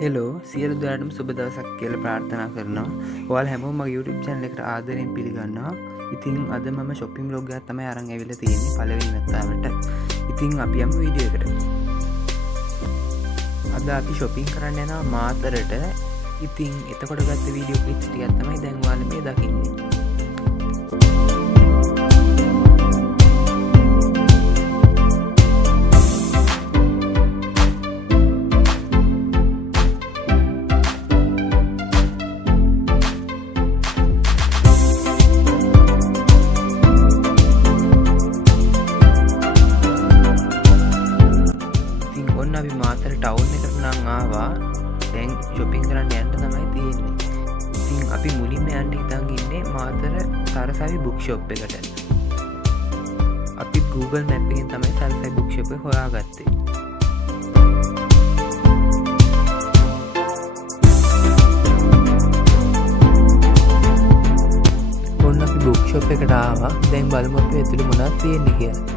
Hello සියලු දෙනාටම සුබ දවසක් කියලා ප්‍රාර්ථනා කරනවා. ඔයාලා හැමෝම මගේ YouTube channel එකට ආදරයෙන් පිළිගන්නවා. ඉතින් අද මම shopping vlog එකක් තමයි අරන් ඇවිල්ලා තියෙන්නේ පළවෙනි වතාවට. ඉතින් අපි යමු වීඩියෝ එකට. අද අපි shopping කරන්න යනවා මාතරට. ඉතින් එතකොට ගත්ත වීඩියෝ ක්ලිප්ස් ටිකක් තමයි දැන් ඔයාලා මේ දකින්නේ. අපි මාතර ටවුන් එකට නම් ආවා. දැන් shopping කරන්න යන්න තමයි තියෙන්නේ. ඉතින් අපි මුලින්ම යන්න හිතන් ඉන්නේ මාතර සරසවි බුක් ෂොප් එකට. අපි Google Map එකෙන් තමයි සරසවි බුක් ෂොප් එක හොයාගත්තේ. ඔන්න අපි බුක් ෂොප් එකට ආවා. දැන් බලමු අපි ඇතුළේ මොනවද තියෙන්නේ කියලා.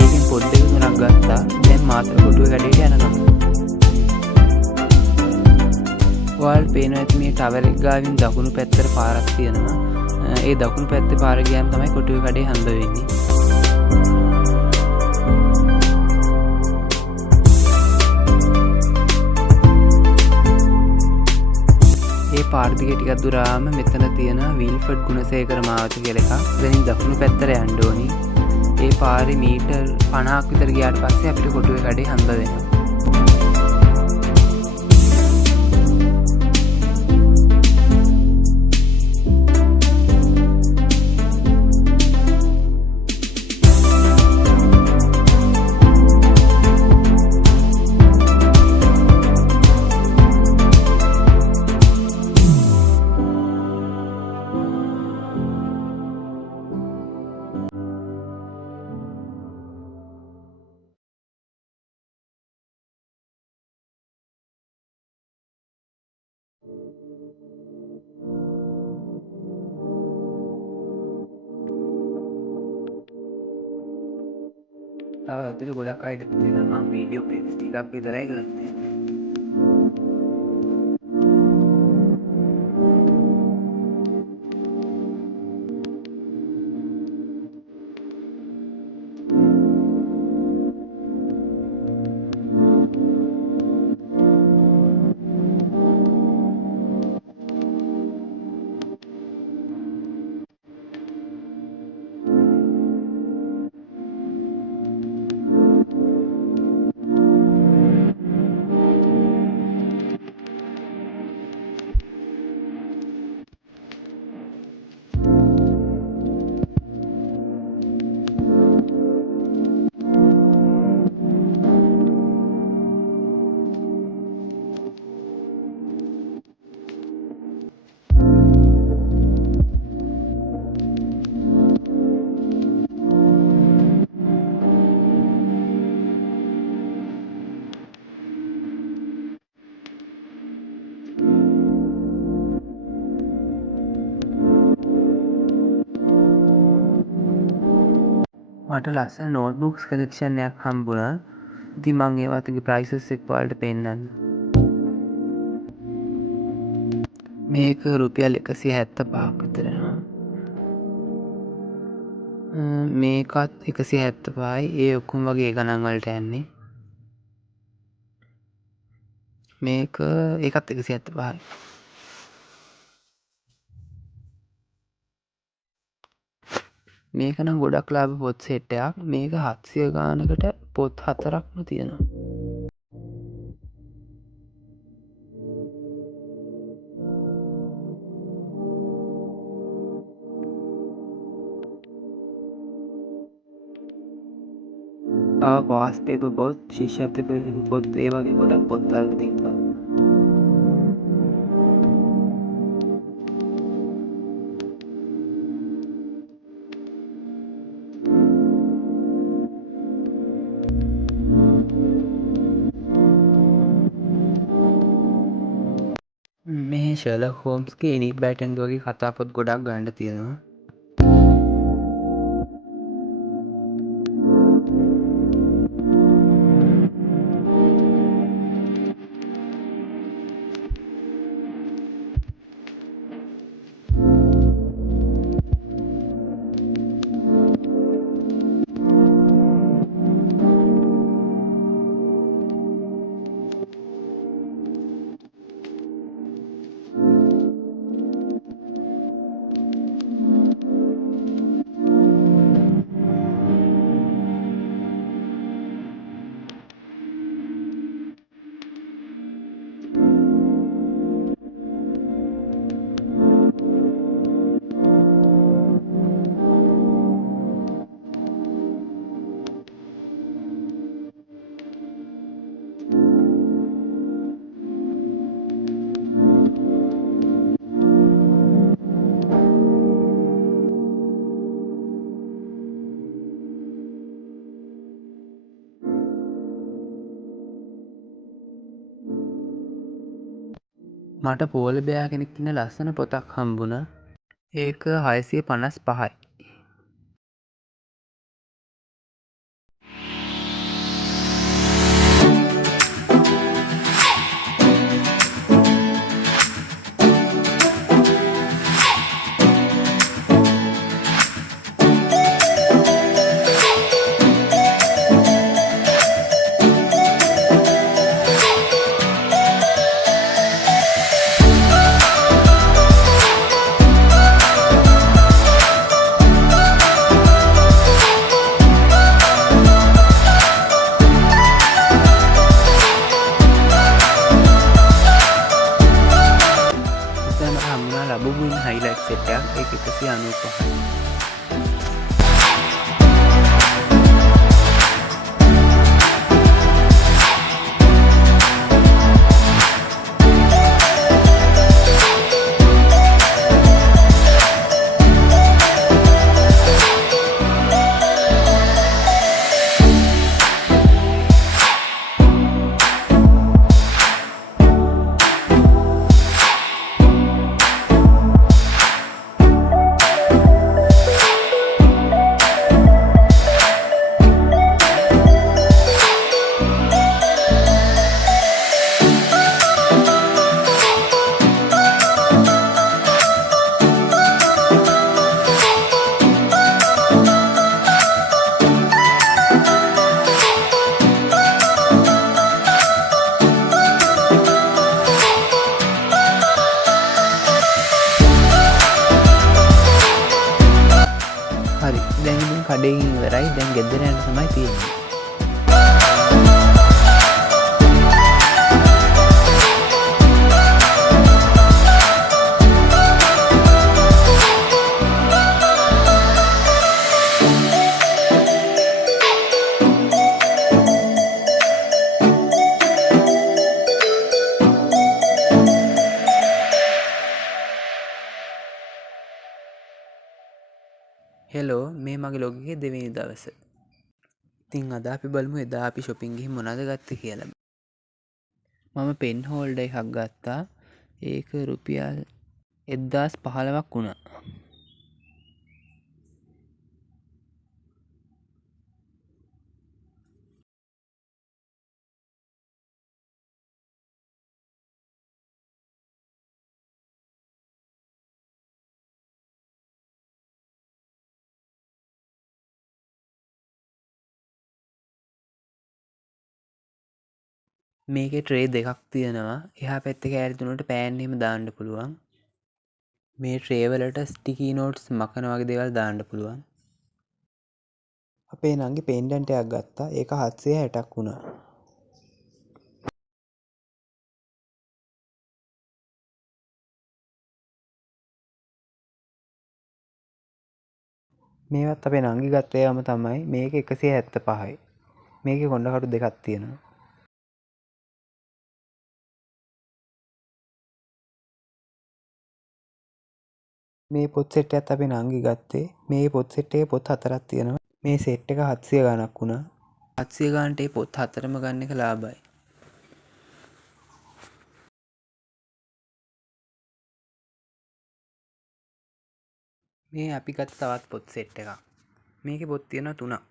ඒකෙන් පොඩ් එකක් ගණන් ගත්තා. දැන් මාතර කොටුවේ කඩේට යනවා. ඔයාලට පේනවා ඇති මේ ටවර් එක ගාවින් දකුණු පැත්තට පාරක් තියෙනවා. ඒ දකුණු පැත්තේ පාර ගියාම තමයි කොටුවේ කඩේ හම්බ වෙන්නේ. ඒ පාර දිගේ ටිකක් දුර ආවම මෙතන තියෙන විල්ෆර්ඩ් ගුණසේකර මාවත කියලා එකක්. එතනින් දකුණු පැත්තට යන්න ඕනි. ඒ පාරේ මීටර් 50ක් විතර ගියාට පස්සේ අපිට කොටුවේ කඩේ හම්බ වෙනවා. ඇතුලේ ගොඩක් අයට තියෙනවා. මම වීඩියෝ ක්ලිප්ස් ටිකක් විතරයි ගත්තේ. මට ලස්සන නෝට්බුක්ස් කලෙක්ෂන් එකක් හම්බුණා. ඉතින් මම ඒවාගේ ප්‍රයිසස් එක්ක ඔයාලට පෙන්නන්න. මේක රුපියල් 175ක් විතර. මේකත් 175යි. ඒ ඔක්කොම වගේ ගණන් වලට යන්නේ. ඒකත් 175යි. මේක නම් ගොඩක් ලාභ පොත් සෙට් එකක්. මේක 700 ගානකට පොත් 4ක්ම තියෙනවා. वास्ते तो बहुत शीशा पे बहुत ඒවා ගොඩක් පොත්වල තිබ්බා. ෂර්ලොක් හෝම්ස්ගේ ඉනික් බෑටන්ගේ වගේ කතා පොත් ගොඩක් ගන්න තියෙනවා. මට පෝල බෑ කෙනෙක් ඉන්න ලස්සන පොතක් හම්බුණා. ඒක 655යි. ලැබුමින් හයිලයිට් සෙට් එකක්. ඒක 195යි. හරි දැන් ඉතින් කඩේකින් ඉවරයි. දැන් ගෙදර යන්න තමයි තියෙන්නේ. හෙලෝ මේ මගේ ලොග් එකේ දෙවෙනි දවස. ඉතින් අද අපි බලමු එදා අපි shopping ගිහින් මොනවද ගත්තේ කියලා. මම පෙන් හෝල්ඩර් එකක් ගත්තා. ඒක රුපියල් 1015ක් වුණා. මේකේ ට්‍රේ දෙකක් තියෙනවා. එහා පැත්තේ කෑලි තුනට පෑන් එහෙම දාන්න පුළුවන්. මේ ට්‍රේ වලට ස්ටිකි නෝට්ස් මකන වගේ දේවල් දාන්න පුළුවන්. අපේ නංගි පෙන්ඩන්ට් එකක් ගත්තා. ඒක 760ක් වුණා. මේවත් අපේ නංගි ගත්ත ඒවාම තමයි. මේක 175යි. මේකේ කොණ්ඩකටු දෙකක් තියෙනවා. මේ පොත් සෙට් එකත් අපේ නංගි ගත්තේ. මේ පොත් සෙට් එකේ පොත් 4ක් තියෙනවා. මේ සෙට් එක 700 ගණක් වුණා. 700 ගානට ඒ පොත් 4ම ගන්න එක ලාභයි. මේ අපි ගත්ත තවත් පොත් සෙට් එකක්. මේකේ පොත් තියෙනවා 3ක්.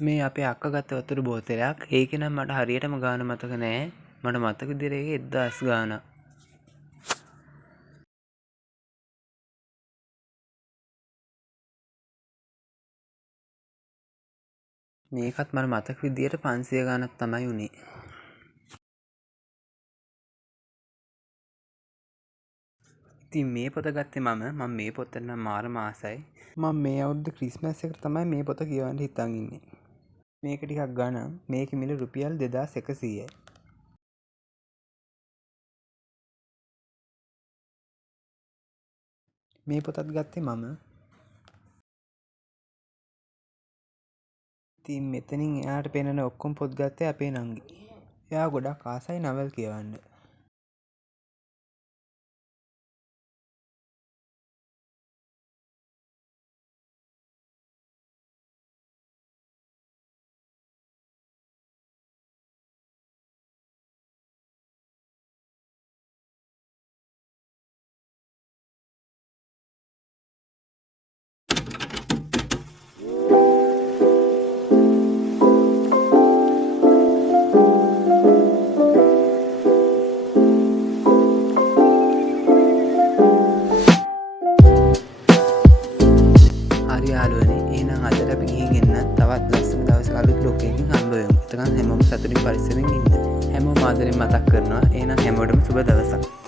මේ අපේ අක්ක ගත්ත වතුර බෝතලයක්. ඒකේ නම් මට හරියටම ගාන මතක නෑ. මට මතක විදිහට ඒක 1000 ගානක්. මේකත් මට මතක විදිහට 500 ගානක් තමයි උනේ. ඉතින් මේ පොත ගත්තේ මම මේ පොතට නම් මාරම ආසයි. මම මේ අවුරුද්ද ක්‍රිස්මස් එකට තමයි මේ පොත කියවන්න හිතන් ඉන්නේ. මේක ටිකක් ගණන්. මේකේ මිල රුපියල් 2100යි. මේ පොතත් ගත්තේ මම. ඉතින් මෙතනින් එයාට පෙනෙන ඔක්කොම පොත් ගත්තේ අපේ නංගි. එයා ගොඩක් ආසයි නවල් කියවන්න. යාළුවනේ එහෙනම් අදට අපි ගිහින් එන්න. තවත් ලස්සන දවසක අලුත් ලෝකයකින් හම්බ වෙමු. එතකන් හැමෝම සතුටින් පරිස්සමෙන් ඉන්න. හැමෝම ආදරෙන් මතක් කරනවා. එහෙනම් හැමෝටම සුබ දවසක්.